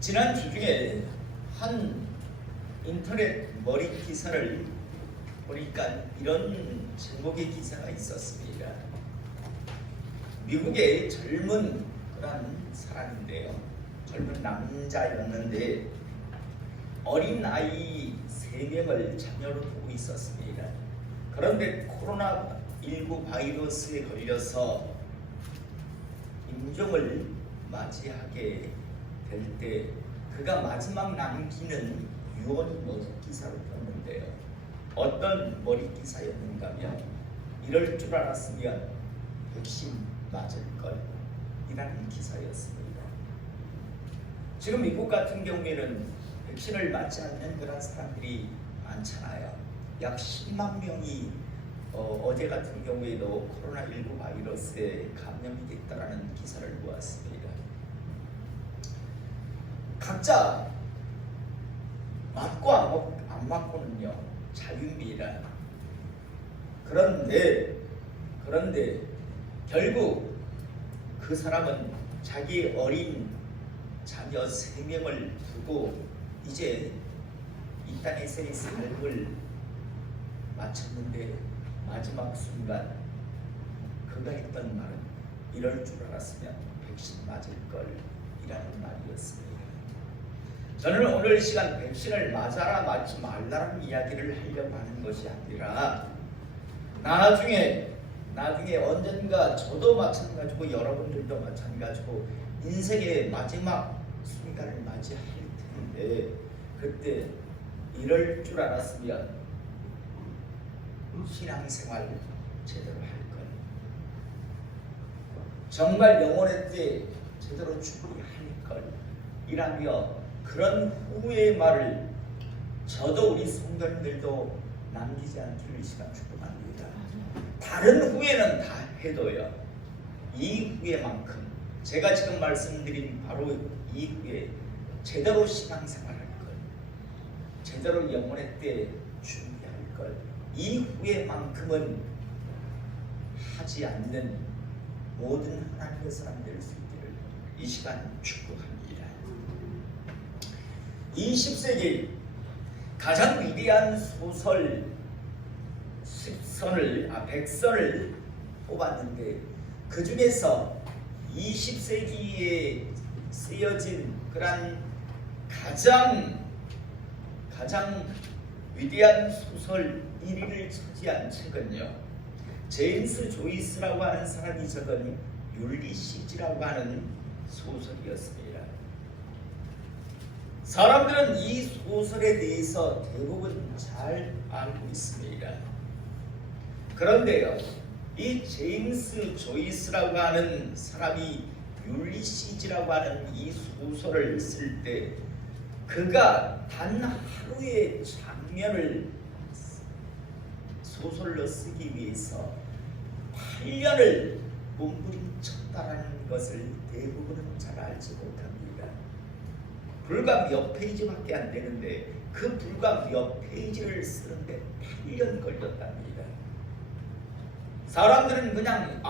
지난주 중에 한 인터넷 머리 기사를 보니까 이런 제목의 기사가 있었습니다. 미국의 젊은 그런 사람인데요. 젊은 남자였는데 어린 아이 3명을 자녀로 두고 있었습니다. 그런데 코로나19 바이러스에 걸려서 임종을 맞이하게 될 때 그가 마지막 남기는 유언이 머리 기사로 떴는데요. 어떤 머리 기사였는가 하면 이럴 줄 알았으면 백신 맞을 걸 이라는 기사였습니다. 지금 미국 같은 경우에는 백신을 맞지 않는 그런 사람들이 많잖아요. 약 10만 명이 어제 같은 경우에도 코로나19 바이러스에 감염이 됐다라는 기사를 보았습니다. 각자 맞고 안 맞고는요 자유입니다. 그런데 결국 그 사람은 자기 어린 자녀 3명을 두고 이제 이 땅에서의 삶을 마쳤는데 마지막 순간 그가 했던 말은 이럴 줄 알았으면 백신 맞을 걸 이라는 말이었습니다. 저는 오늘 시간 백신을 맞아라 맞지 말라는 이야기를 하려고 하는 것이 아니라 나중에 언젠가 저도 마찬가지고 여러분들도 마찬가지고 인생의 마지막 순간을 맞이할 텐데 그때 이럴 줄 알았으면 신앙생활 제대로 할 걸, 정말 영혼의 때 제대로 준비할 걸 이라며 그런 후회의 말을 저도 우리 성도님들도 남기지 않기를 이 시간 축복합니다. 다른 후회는 다 해도요 이 후회만큼 제가 지금 말씀드린 바로 이 후회 제대로 신앙생활할 걸, 제대로 영혼의 때 준비할 걸, 이 후회만큼은 하지 않는 모든 하나님의 사람 될 수 있기를 이 시간 축복합니다. 20세기 가장 위대한 소설 100선을 뽑았는데 그 중에서 20세기에 쓰여진 그런 가장 위대한 소설 1위를 차지한 책은요 제임스 조이스라고 하는 사람이 적은 율리시즈라고 하는 소설이었습니다. 사람들은 이 소설에 대해서 대부분 잘 알고 있습니다. 그런데요 이 제임스 조이스라고 하는 사람이 율리시즈라고 하는 이 소설을 쓸 때 그가 단 하루의 장면을 소설로 쓰기 위해서 8년을 몸부림쳤다라는 것을 대부분은 잘 알지 못합니다. 불과 몇 페이지밖에 안 되는데 그 불과 몇 페이지를 쓰는데 8년 걸렸답니다. 사람들은 그냥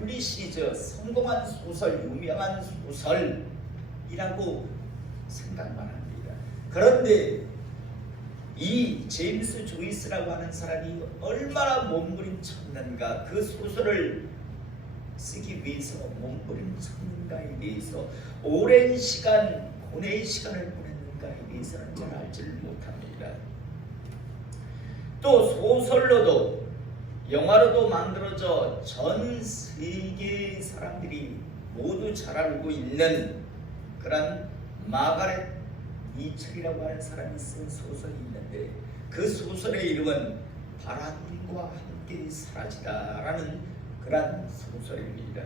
율리시즈 성공한 소설, 유명한 소설이라고 생각만 합니다. 그런데 이 제임스 조이스라고 하는 사람이 얼마나 몸부림쳤는가, 그 소설을 쓰기 위해서 몸부림쳤는가에 대해서 오랜 시간 고뇌의 시간을 보냈는가에 대해서는 잘 알지를 못합니다. 또 소설로도 영화로도 만들어져 전 세계 사람들이 모두 잘 알고 있는 그런 마가렛 미첼이라고 하는 사람이 쓴 소설이 있는데 그 소설의 이름은 바람과 함께 사라지다라는 그런 소설입니다.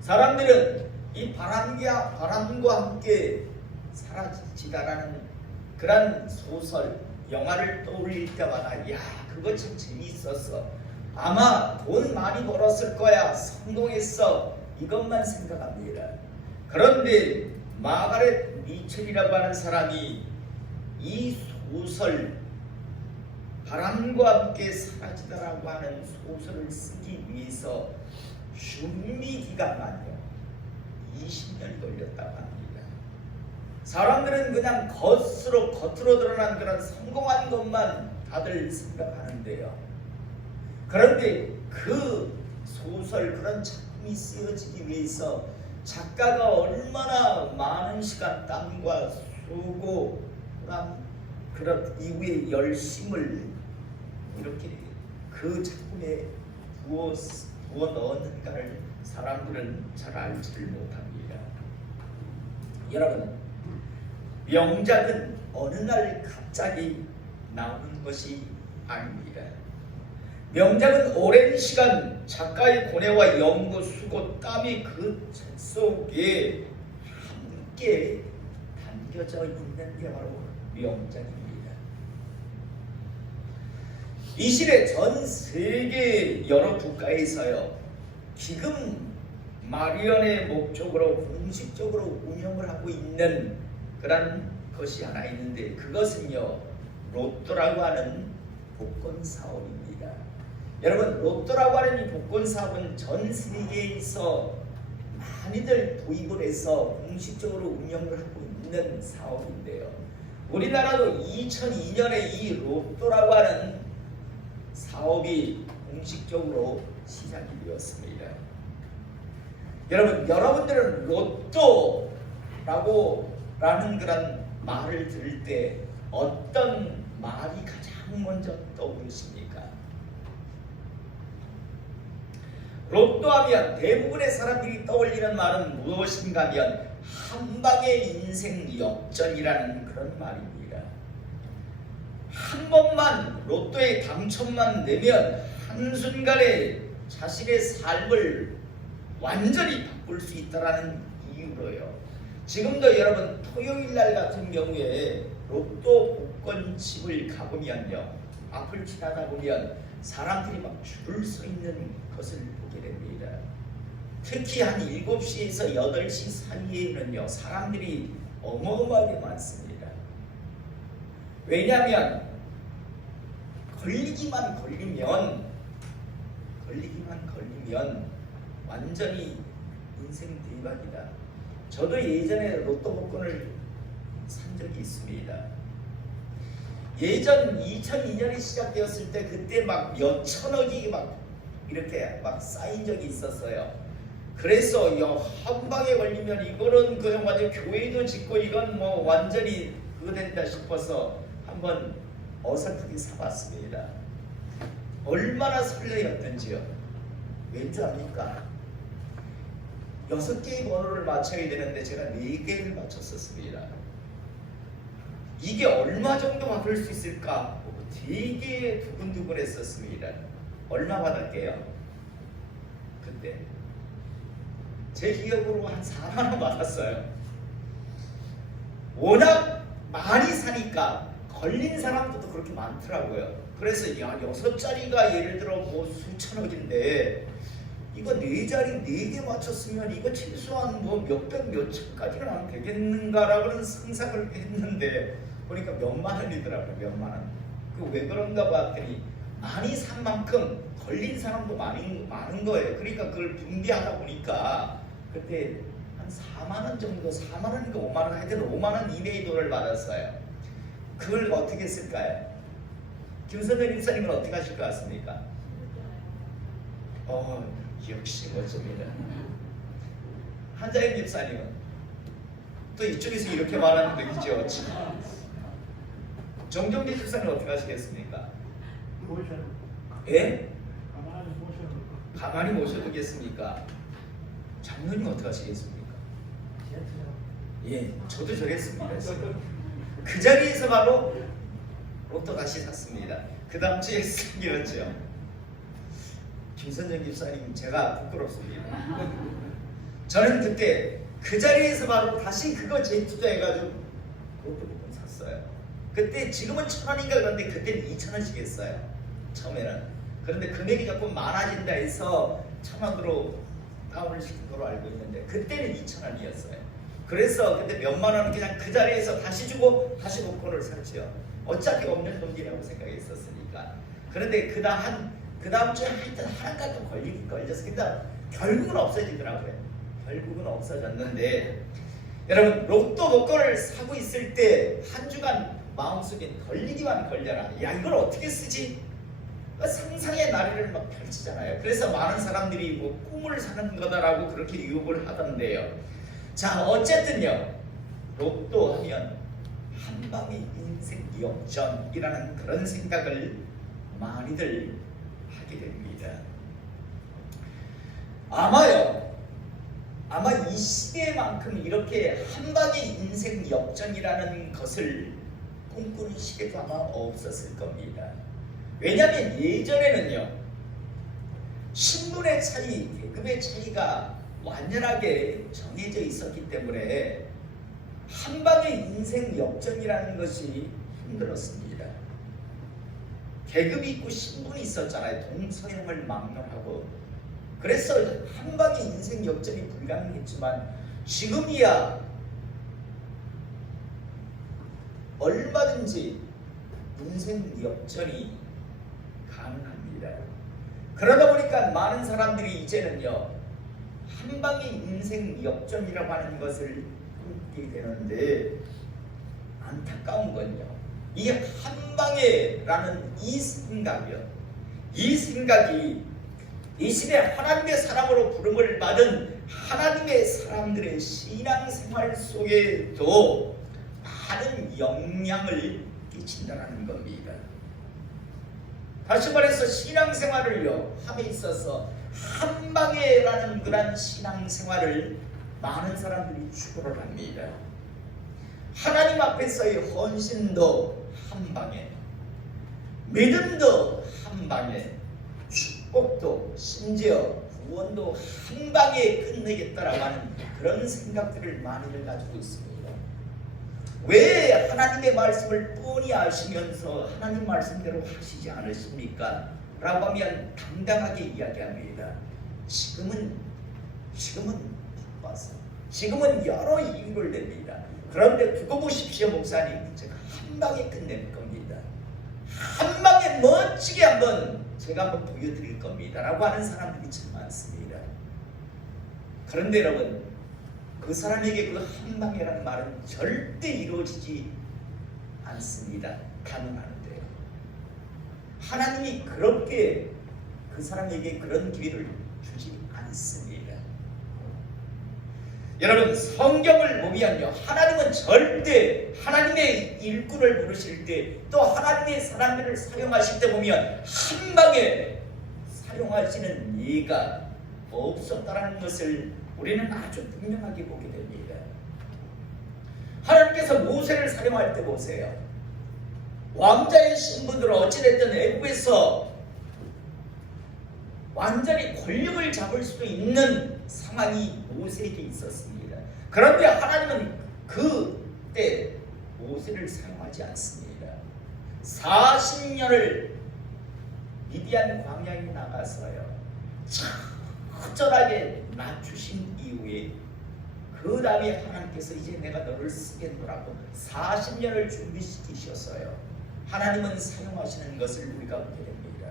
사람들은 이 바람과 함께 사라지다라는 그런 소설 영화를 떠올릴 때마다 야 그거 참 재미있었어, 아마 돈 많이 벌었을 거야, 성공했어, 이것만 생각합니다. 그런데 마가렛 미첼이라고 하는 사람이 이 소설 바람과 함께 사라지다라고 하는 소설을 쓰기 위해서 준비 기간만요 20년이 걸렸다고 합니다. 사람들은 그냥 겉으로 드러난 그런 성공한 것만 다들 생각하는데요. 그런데 그 소설, 그런 작품이 쓰여지기 위해서 작가가 얼마나 많은 시간, 땀과 수고랑 그런 이후의 열심을 이렇게 그 작품에 부어 넣었는가를 사람들은 잘 알지를 못합니다. 여러분, 명작은 어느 날 갑자기 나오는 것이 아닙니다. 명작은 오랜 시간 작가의 고뇌와 연구, 수고, 땀이 그 책 속에 함께 담겨져 있는 게 바로 명작입니다. 이 시대 전 세계 여러 국가에서요, 기금 마련의 목적으로 공식적으로 운영을 하고 있는 그런 것이 하나 있는데, 그것은요, 로또라고 하는 복권 사업입니다. 여러분, 로또라고 하는 이 복권 사업은 전 세계에서 많이들 도입을 해서 공식적으로 운영을 하고 있는 사업인데요. 우리나라도 2002년에 이 로또라고 하는 사업이 공식적으로 시작이 되었습니다. 여러분들은 로또라는 그런 말을 들을 때 어떤 말이 가장 먼저 떠오르십니까? 로또하면 대부분의 사람들이 떠올리는 말은 무엇인가 하면 한방의 인생 역전이라는 그런 말입니다. 한 번만 로또에 당첨만 되면 한순간에 자신의 삶을 완전히 바꿀 수 있다는 이유로요. 지금도 여러분, 토요일날 같은 경우에 로또 복권집을 가보면요, 앞을 지나다 보면 사람들이 막 줄을 서 있는 것을 보게 됩니다. 특히 한 7시에서 8시 사이에는요, 사람들이 어마어마하게 많습니다. 왜냐하면 걸리기만 걸리면 완전히 인생 대박이다. 저도 예전에 로또 복권을 산 적이 있습니다. 예전 2002년이 시작되었을 때 그때 막 몇천억이 막 이렇게 막 쌓인 적이 있었어요. 그래서 한 방에 걸리면 이거는 그냥 완전 교회도 짓고 이건 뭐 완전히 그거 된다 싶어서 한번 어설프게 사봤습니다. 얼마나 설레었던지요. 왠지 압니까? 6개의 번호를 맞춰야 되는데 제가 4개를 맞췄었습니다. 이게 얼마 정도 받을 수 있을까? 되게 두근두근 했었습니다. 얼마 받았게요? 그때 제 기억으로 한 4만 원 받았어요. 워낙 많이 사니까 걸린 사람들도 그렇게 많더라고요. 그래서 6자리가 예를 들어 뭐 수천억인데 이거 4자리 4개 맞췄으면 이거 최소한 뭐 몇백 몇천까지는 하면 되겠는가라고는 상상을 했는데 보니까 몇만 원이더라고요. 몇만 원. 그 왜 그런가 봤더니 많이 산 만큼 걸린 사람도 많은 거예요. 그러니까 그걸 분배하다 보니까 그때 한 4만 원 정도, 4만 원인가 5만 원, 하여튼 5만 원 이내의 돈을 받았어요. 그걸 어떻게 했을까요? 김선재 집사님은 어떻게 하실 것 같습니까? 역시 멋집니다. 한자임 집사님은 또 이쪽에서 이렇게 말하는 느끼죠. 정정기 집사님 어떻게 하시겠습니까? 예? 가만히 모셔두겠습니까? 장로님 어떻게 하시겠습니까? 예, 저도 저랬습니다. 그 자리에서 바로 로또 다시 샀습니다. 그 다음 주에 생겼죠. 김선정 집사님, 제가 부끄럽습니다. 저는 그때 그 자리에서 바로 다시 그거 재투자해가지고 로또 복권 샀어요. 그때 지금은 1,000원인가 그런데 그때는 2,000원씩 했어요. 처음에는. 그런데 금액이 자꾸 많아진다 해서 1,000원으로 다운을 시킨 걸로 알고 있는데 그때는 2,000원이었어요. 그래서 그때 몇만 원 그냥 그 자리에서 다시 주고 다시 복권을 샀죠. 어차피 없는 돈이라고 생각했었으니까. 그런데 그 다음 주에 하여튼 하나가 또 걸렸어. 근데 결국은 없어지더라고요. 결국은 없어졌는데 여러분 로또 복권을 사고 있을 때 한 주간 마음속에 걸리기만 걸려라. 야 이걸 어떻게 쓰지? 상상의 나래를 막 펼치잖아요. 그래서 많은 사람들이 뭐 꿈을 사는 거다라고 그렇게 유혹을 하던데요. 자 어쨌든요. 로또 하면 한방의 인생 역전이라는 그런 생각을 많이들 하게 됩니다. 아마 이 시대만큼 이렇게 한방의 인생 역전이라는 것을 꿈꾸는 시대도 아마 없었을 겁니다. 왜냐하면 예전에는요 신분의 차이, 계급의 차이가 완연하게 정해져 있었기 때문에 한방의 인생 역전이라는 것이 힘들었습니다. 계급이 있고 신분이 있었잖아요. 동서양을 막론하고. 그래서 한방의 인생 역전이 불가능했지만 지금이야 얼마든지 인생 역전이 가능합니다. 그러다 보니까 많은 사람들이 이제는요 한방의 인생 역전이라고 하는 것을 꿈꾸게 되는데 안타까운 건요 이 한방에라는 이 생각이 이 시대 하나님의 사람으로 부름을 받은 하나님의 사람들의 신앙생활 속에도 많은 영향을 끼친다는 겁니다. 다시 말해서 신앙생활을요 함에 있어서 한방에라는 그런 신앙생활을 많은 사람들이 추구를 합니다. 하나님 앞에서의 헌신도 한방에, 믿음도 한방에, 축복도 심지어 구원도 한방에 끝내겠다라고 하는 그런 생각들을 많이들 가지고 있습니다. 왜 하나님의 말씀을 뻔히 아시면서 하나님 말씀대로 하시지 않으십니까? 라고 하면 당당하게 이야기합니다. 지금은 바빠서, 지금은 여러 이유를 냅니다. 그런데 두고 보십시오 목사님, 제가 한방에 끝낼 겁니다. 한방에 멋지게 제가 한번 보여드릴 겁니다 라고 하는 사람들이 참 많습니다. 그런데 여러분 그 사람에게 그 한방이라는 말은 절대 이루어지지 않습니다. 가능하는데요. 하나님이 그렇게 그 사람에게 그런 기회를 주지 않습니다. 여러분 성경을 보면요 하나님은 절대 하나님의 일꾼을 부르실 때 또 하나님의 사람들을 사용하실 때 보면 한방에 사용하시는 예가 없었다는 것을 우리는 아주 분명하게 보게 됩니다. 하나님께서 모세를 사용할 때 보세요. 왕자의 신분으로 어찌됐든 애국에서 완전히 권력을 잡을 수도 있는 상황이 모세에게 있었습니다. 그런데 하나님은 그때 모세를 사용하지 않습니다. 40년을 미디안 광야에 나가서요 처절하게 낮추신 이후에 그 다음에 하나님께서 이제 내가 너를 쓰겠노라고 40년을 준비시키셨어요. 하나님은 사용하시는 것을 우리가 보게 됩니다.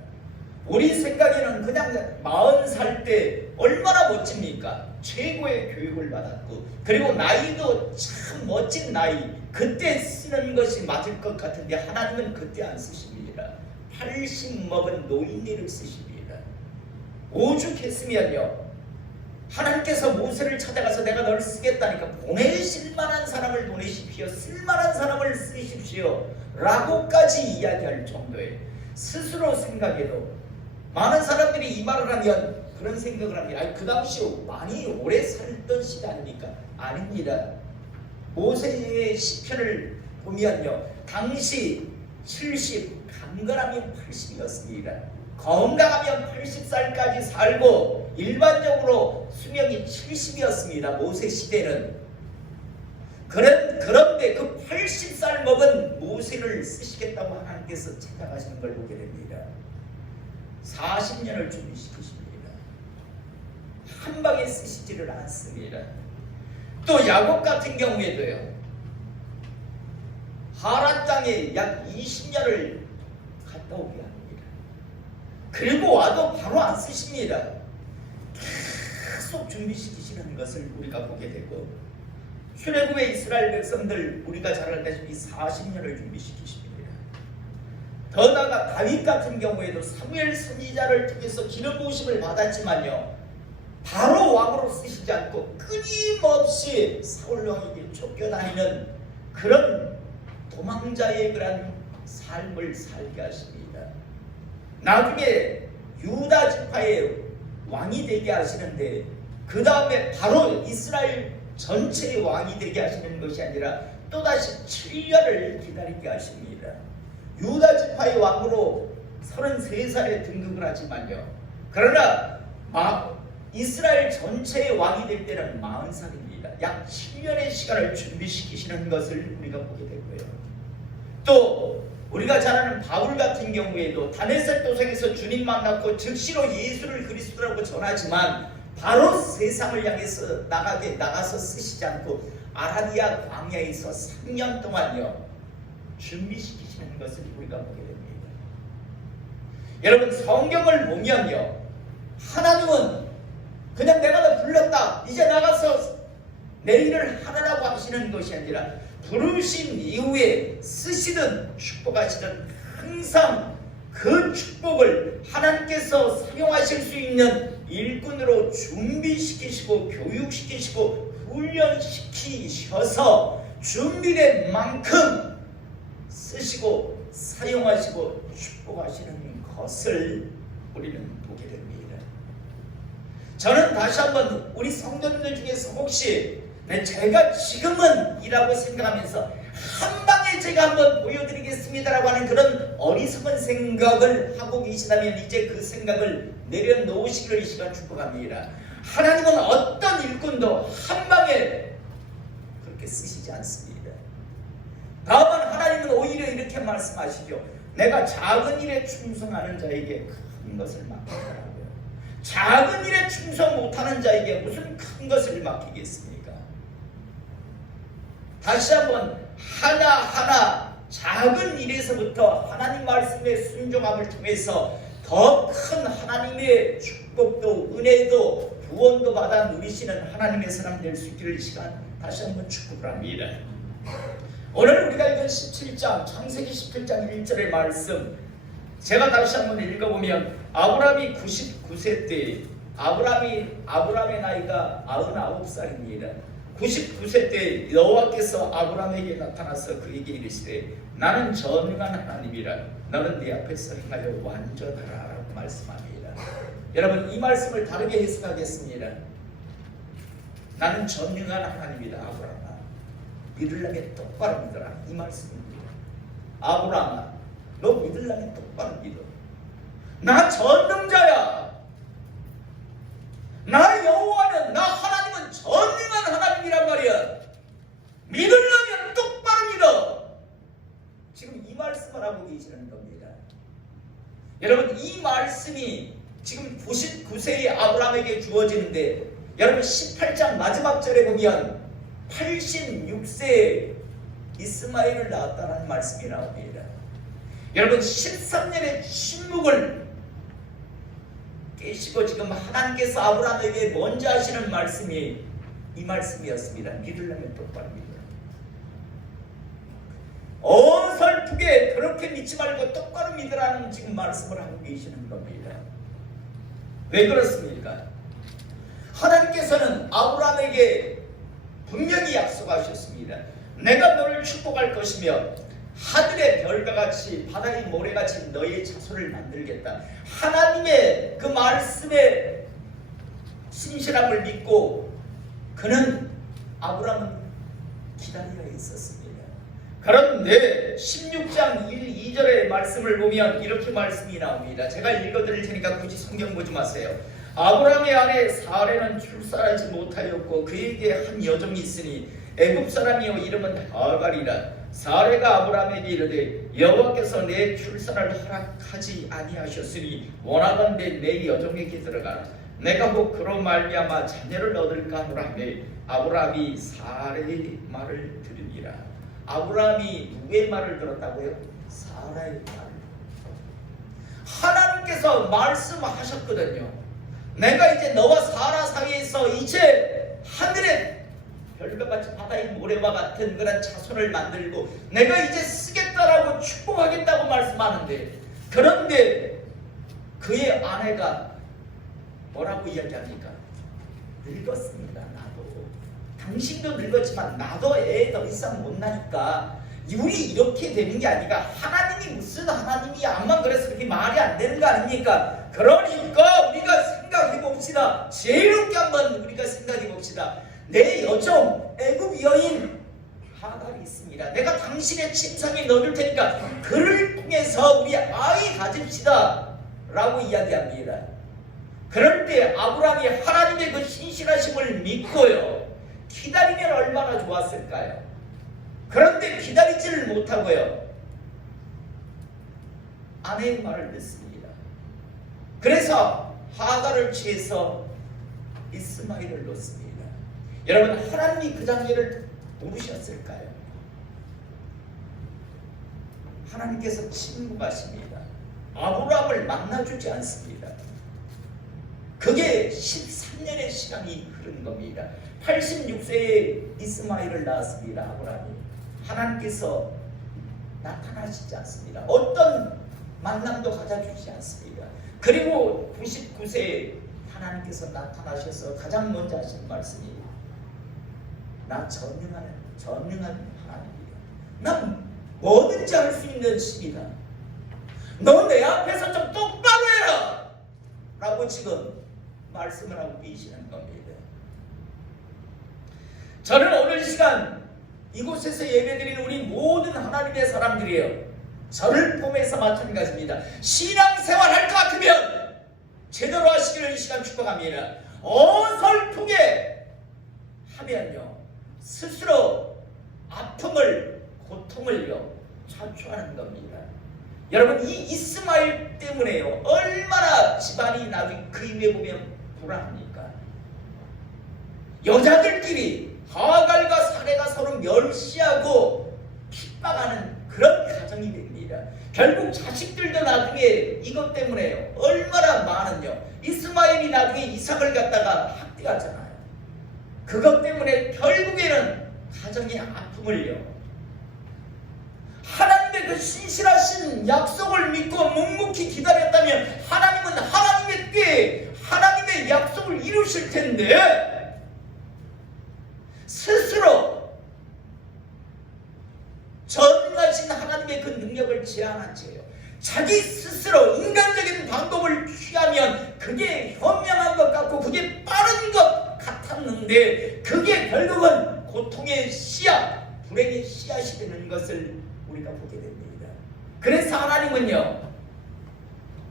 우리 생각에는 그냥 40살 때 얼마나 멋집니까? 최고의 교육을 받았고 그리고 나이도 참 멋진 나이, 그때 쓰는 것이 맞을 것 같은데 하나님은 그때 안 쓰십니다. 80 먹은 노인네를 쓰십니다. 오죽했으면요 하나님께서 모세를 찾아가서 내가 너를 쓰겠다니까 보내실 만한 사람을 보내십시오, 쓸만한 사람을 쓰십시오 라고까지 이야기할 정도의 스스로 생각해도 많은 사람들이 이 말을 하면 그런 생각을 합니다. 아니, 그 당시 많이 오래 살던 시대 아닙니까? 아닙니다. 모세의 시편을 보면요 당시 70, 강건하면 80이었습니다. 건강하면 80살까지 살고 일반적으로 수명이 70이었습니다. 모세 시대는. 그런데 그 80살 먹은 모세를 쓰시겠다고 하나님께서 찾아가시는 걸 보게 됩니다. 40년을 준비시키십니다. 한 방에 쓰시지를 않습니다. 또 야곱 같은 경우에도요 하란 땅에 약 20년을 갔다 오게 합니다. 그리고 와도 바로 안 쓰십니다. 계속 준비시키시는 것을 우리가 보게 되고 출애굽의 이스라엘 백성들 우리가 잘 알다시피 40년을 준비시키십니다. 더 나아가 다윗 같은 경우에도 사무엘 선지자를 통해서 기름 부으심을 받았지만요, 바로 왕으로 쓰시지 않고 끊임없이 사울 왕에게 쫓겨다니는 그런 도망자의 그런 삶을 살게 하십니다. 나중에 유다 지파의 왕이 되게 하시는데 그 다음에 바로 이스라엘 전체의 왕이 되게 하시는 것이 아니라 또다시 7년을 기다리게 하십니다. 유다 지파의 왕으로 33살에 등극을 하지만요, 그러나 이스라엘 전체의 왕이 될 때는 40살입니다. 약 7년의 시간을 준비시키시는 것을 우리가 보게 되고요. 또 우리가 잘 아는 바울 같은 경우에도 다메섹 도성에서 주님 만났고 즉시로 예수를 그리스도라고 전하지만 바로 세상을 향해서 나가서 쓰시지 않고 아라비아 광야에서 3년 동안요 준비시키시는 것을 우리가 보게 됩니다. 여러분, 성경을 보면요, 하나님은 그냥 내가 너 불렀다 이제 나가서 내 일을 하라라고 하시는 것이 아니라 부르신 이후에 쓰시든 축복하시든 항상 그 축복을 하나님께서 사용하실 수 있는 일꾼으로 준비시키시고 교육시키시고 훈련시키셔서 준비된 만큼 쓰시고 사용하시고 축복하시는 것을 우리는 보게 됩니다. 저는 다시 한번 우리 성도님들 중에서 혹시 제가 지금은 이라고 생각하면서 한 방에 제가 한번 보여드리겠습니다라고 하는 그런 어리석은 생각을 하고 계시다면 이제 그 생각을 내려놓으시기를 이 시간 축복합니다. 하나님은 어떤 일꾼도 한 방에 그렇게 쓰시지 않습니다. 다만 하나님은 오히려 이렇게 말씀하시죠. 내가 작은 일에 충성하는 자에게 큰 것을 맡기더라고요. 작은 일에 충성 못하는 자에게 무슨 큰 것을 맡기겠습니까? 다시 한번 하나하나 작은 일에서부터 하나님 말씀의 순종함을 통해서 더 큰 하나님의 축복도 은혜도 구원도 받아 누리시는 하나님의 사람 될 수 있기를 이 시간 다시 한번 축복을 합니다. 오늘 우리가 읽은 17장 창세기 17장 1절의 말씀 제가 다시 한번 읽어보면 아브라함이 99세 때 아브라함의 나이가 99살입니다. 99세 때 여호와께서 아브라함에게 나타나서 그에게 이르시되 나는 전능한 하나님이라 너는 내 앞에서 행하여 완전하라 라고 말씀합니다. 여러분, 이 말씀을 다르게 해석하겠습니다. 나는 전능한 하나님이다. 아브라함아, 믿으려면 똑바로 믿어라, 이 말씀입니다. 아브라함아, 너 믿으려면 똑바로 믿어. 나 전능자야. 나 여호와는, 나 하나님은 전능한 하나님이란 말이야. 믿으려면 똑바로 믿어. 지금 이 말씀을 하고 계시는 겁니다. 여러분, 이 말씀이 지금 99세의 아브라함에게 주어지는데 여러분 18장 마지막 절에 보면 86세에 이스마엘을 낳았다는 말씀이 나옵니다. 여러분, 13년의 침묵을 깨시고 지금 하나님께서 아브라함에게 먼저 하시는 말씀이 이 말씀이었습니다. 믿으려면 똑바로 믿어라. 어설프게 그렇게 믿지 말고 똑바로 믿으라는 지금 말씀을 하고 계시는 겁니다. 왜 그렇습니까? 하나님께서는 아브라함에게 분명히 약속하셨습니다. 내가 너를 축복할 것이며 하늘의 별과 같이 바다의 모래같이 너의 자손을 만들겠다. 하나님의 그 말씀에 신실함을 믿고 그는 아브라함은 기다려 있었습니다. 그런데 16장 1, 2절의 말씀을 보면 이렇게 말씀이 나옵니다. 제가 읽어드릴 테니까 굳이 성경 보지 마세요. 아브라함의 아내 사레는 출산하지 못하였고 그에게 한 여종이 있으니 애굽 사람이요 이름은 하갈이라. 사레가 아브라함에게 이르되 여호와께서 내 출산을 허락하지 아니하셨으니 원하건대 내 여종에게 들어가라. 내가 혹 그로 말미암아 자녀를 얻을까 하노라 하매 아브라함이 사레의 말을 들으니라. 아브라함이 누구의 말을 들었다고요? 사라의 말을. 하나님께서 말씀하셨거든요. 내가 이제 너와 사라 사이에서 이제 하늘의 별과 같이 바다의 모래와 같은 그런 자손을 만들고 내가 이제 쓰겠다라고 축복하겠다고 말씀하는데, 그런데 그의 아내가 뭐라고 이야기합니까? 늙었습니다. 나도. 당신도 늙었지만 나도 애 더 이상 못 나니까 우리 이렇게 되는 게 아니라 하나님이 무슨 하나님이 암만 그래서 그렇게 말이 안 되는 거 아닙니까? 그러니까 우리가 생각해 봅시다. 지혜롭게 한번 우리가 생각해 봅시다. 내 여종 애굽 여인 하갈이 있습니다. 내가 당신의 침상에 넣어줄 테니까 그를 통해서 우리 아이 가집시다 라고 이야기합니다. 그럴 때 아브라함이 하나님의 그 신실하심을 믿고요, 기다리면 얼마나 좋았을까요? 그런데 기다리지를 못하고요, 아내의 말을 듣습니다. 그래서 하갈을 취해서 이스마엘을 놓습니다. 여러분, 하나님이 그 장면을 모르셨을까요? 하나님께서 침묵하십니다. 아브라함을 만나주지 않습니다. 그게 13년의 시간이 흐른 겁니다. 86세에 이스마엘을 낳았습니다. 아브라함이. 하나님께서 나타나시지 않습니다. 어떤 만남도 가져주지 않습니다. 그리고 99세에 하나님께서 나타나셔서 가장 먼저 하신 말씀이, 나 전능한 하나님이야. 난 뭐든지 할 수 있는 신이다. 너 내 앞에서 좀 똑바로 해라 라고 지금 말씀을 하고 계시는 겁니다. 저는 오늘 시간 이곳에서 예배드리는 우리 모든 하나님의 사람들이에요. 저를 포함해서 마찬가지입니다. 신앙생활 할 것 같으면 제대로 하시기를 이 시간 축복합니다. 어설프게 하면요, 스스로 아픔을, 고통을요 자초하는 겁니다. 여러분, 이 이스마엘 때문에요 얼마나 집안이 나중에 그 이후에 보면 불안합니까? 여자들끼리 하갈과 사례가 서로 멸시하고 핍박하는 그런 가정이 됩니다. 결국 자식들도 나중에 이것 때문에요 얼마나 많은요, 이스마엘이 나중에 이삭을 갖다가 학대하잖아요. 그것 때문에 결국에는 가정의 아픔을요, 하나님의 그 신실하신 약속을 믿고 묵묵히 기다렸다면 하나님은 하나님의 때에 하나님의 약속을 이루실 텐데, 스스로 전능하신 하나님의 그 능력을 제한한 채요 자기 스스로 인간적인 방법을 취하면 그게 현명한 것 같고 그게 빠른 것 같았는데, 그게 결국은 고통의 씨앗, 불행의 씨앗이 되는 것을 우리가 보게 됩니다. 그래서 하나님은요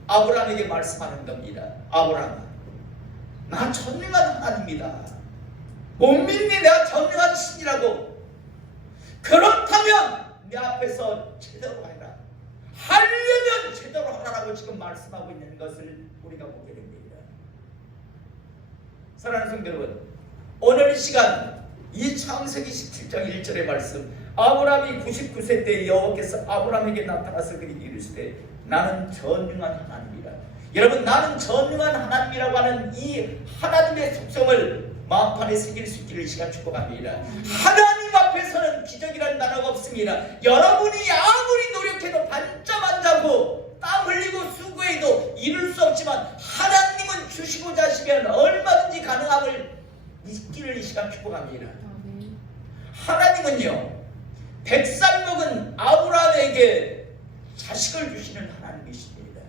아브라함에게 말씀하는 겁니다. 아브라함아, 나 전능한 하나님이다. 못 믿니? 내가 전능한 신이라고. 그렇다면 내 앞에서 제대로 하라. 하려면 제대로 하라라고 지금 말씀하고 있는 것을 우리가 보게 됩니다. 사랑하는 성도 여러분, 오늘 이 시간 이 창세기 17장 1절의 말씀, 아브라함이 99세 때 여호와께서 아브라함에게 나타나서 그에게 이르시되 나는 전능한 하나님이라. 여러분, 나는 전능한 하나님이라고 하는 이 하나님의 속성을 마음판에 새길 수 있기를 이 시간 축복합니다. 하나님 앞에서는 기적이라는 단어가 없습니다. 여러분이 아무리 노력해도 반짝 안 자고 땀 흘리고 수고해도 이룰 수 없지만 하나님은 주시고자 하시면 얼마든지 가능함을 있기를 이 시간 축복합니다. 하나님은요 100살 먹은 아브라함에게 자식을 주시는 하나님이십니다.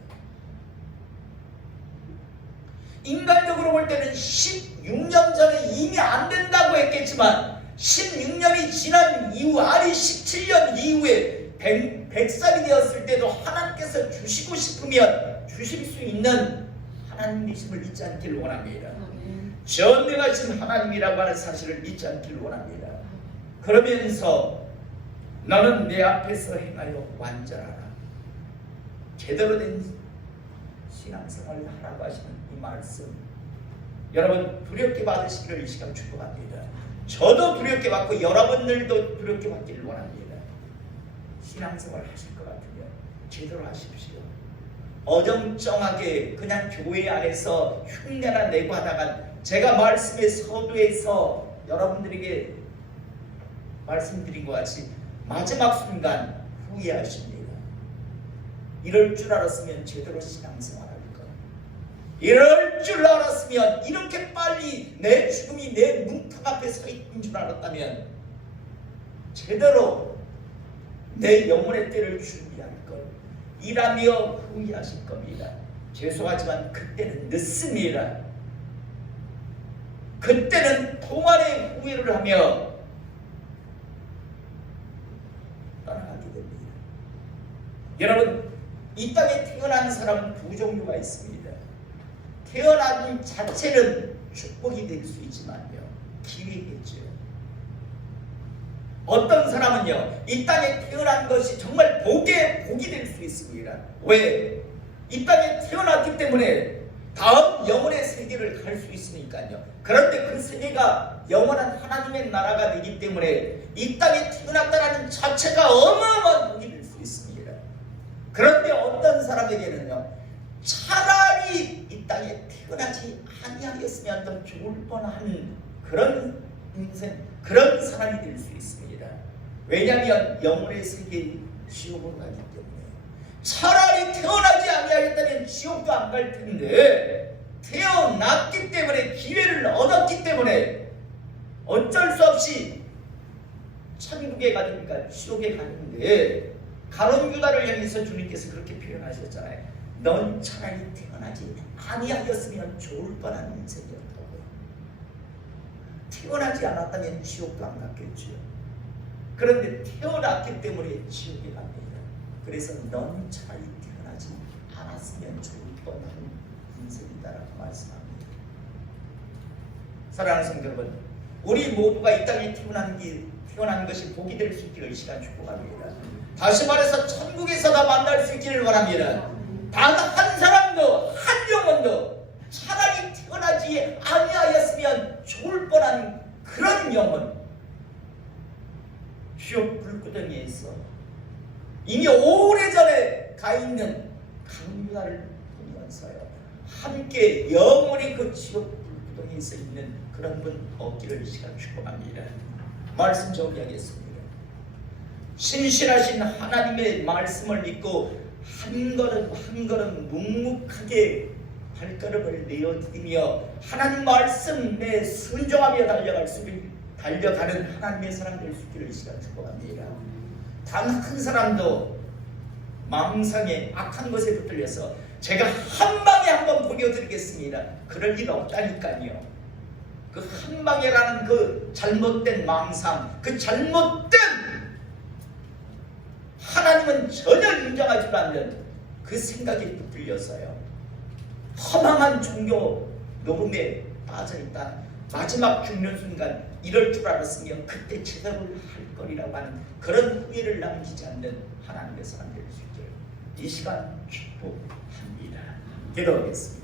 인간적으로 볼 때는 16년 전에 이미 안 된다고 했겠지만 16년이 지난 이후, 아니 17년 이후에 100살이 되었을 때도 하나님께서 주시고 싶으면 주실 수 있는 하나님이심을 잊지 않기를 원합니다. 전능하신 하나님이라고 하는 사실을 잊지 않기를 원합니다. 그러면서 너는 내 앞에서 행하여 완전하라. 제대로 된 신앙생활을 하라고 하시는 이 말씀, 여러분 두렵게 받으시기를 이 시간 축복합니다. 저도 두렵게 받고 여러분들도 두렵게 받기를 원합니다. 신앙생활 하실 것 같으면 제대로 하십시오. 어정쩡하게 그냥 교회 안에서 흉내나 내고 하다가 제가 말씀의 서두에서 여러분들에게 말씀드린 것 같이 마지막 순간 후회하십니다. 이럴 줄 알았으면 제대로 신앙생활할 것. 이럴 줄 알았으면 이렇게 빨리 내 죽음이 내 문턱 앞에 서 있는 줄 알았다면 제대로 내 영혼의 때를 준비할 걸. 이라며 후회하실 겁니다. 죄송하지만 그때는 늦습니다. 그때는 동안의 후회를 하며 떠나가게 됩니다. 여러분, 이 땅에 태어난 사람은 두 종류가 있습니다. 태어난 자체는 축복이 될 수 있지만요, 기회겠죠. 어떤 사람은요, 이 땅에 태어난 것이 정말 복의 복이 될 수 있습니다. 왜? 이 땅에 태어났기 때문에 다음 영혼의 세계를 갈 수 있으니까요. 그런데 그 세계가 영원한 하나님의 나라가 되기 때문에 이 땅에 태어났다는 자체가 어마어마한 복이 될 수 있습니다. 그런데 어떤 사람에게는요, 차라리 이 땅에 태어나지 아니하였으면 더 좋을 뻔한 그런 인생, 그런 사람이 될 수 있습니다. 왜냐하면 영혼의 세계에 지옥으로 가기 때문에. 차라리 태어나지 아니하였다면 지옥도 안 갈 텐데 태어났기 때문에, 기회를 얻었기 때문에 어쩔 수 없이 천국에 가니까 지옥에 가는데, 가룟 유다를 향해서 주님께서 그렇게 표현하셨잖아요. 넌 차라리 태어나지 아니하였으면 좋을 뻔한 인생이었다고요. 태어나지 않았다면 지옥도 안 갔겠죠. 그런데 태어났기 때문에 지옥에 갑니다. 그래서 넌 차라리 태어나지 않았으면 좋을 뻔한 인생이다라고 말씀합니다. 사랑하는 성도 여러분, 우리 모두가 이 땅에 태어난 것이 복이 될 수 있기를 이 시간 축복합니다. 다시 말해서 천국에서 다 만날 수 있기를 원합니다. 단 한 사람도, 한 영혼도 차라리 태어나지 아니하였으면 좋을 뻔한 그런 영혼, 지옥 불구덩이에서 이미 오래전에 가 있는 강유다를 보면서요, 함께 영원히 그 지옥 불구덩이에서 있는 그런 분 없기를 이 시간 축복합니다. 말씀 정리하겠습니다. 신실하신 하나님의 말씀을 믿고 한 걸음 한 걸음 묵묵하게 발걸음을 내어드리며 하나님 말씀에 순종하며 달려가는 하나님의 사람 될 수 있기를 이 시간 축복합니다. 단 한 사람도 망상에 악한 것에 붙들려서 제가 한 방에 한번 보여드리겠습니다, 그럴 일 없다니까요. 그 한 방에라는 그 잘못된 망상, 그 잘못된 하나님은 전혀 인정하지 않는 그 생각에 붙들려서요, 허망한 종교 녹음에 빠져있다. 마지막 죽는 순간 이럴 줄 알았으면 그때 제대로 할 거리라고 하는 그런 후회를 남기지 않는 하나님의 사람 될 수 있기를 이 시간 축복합니다. 기도하겠습니다.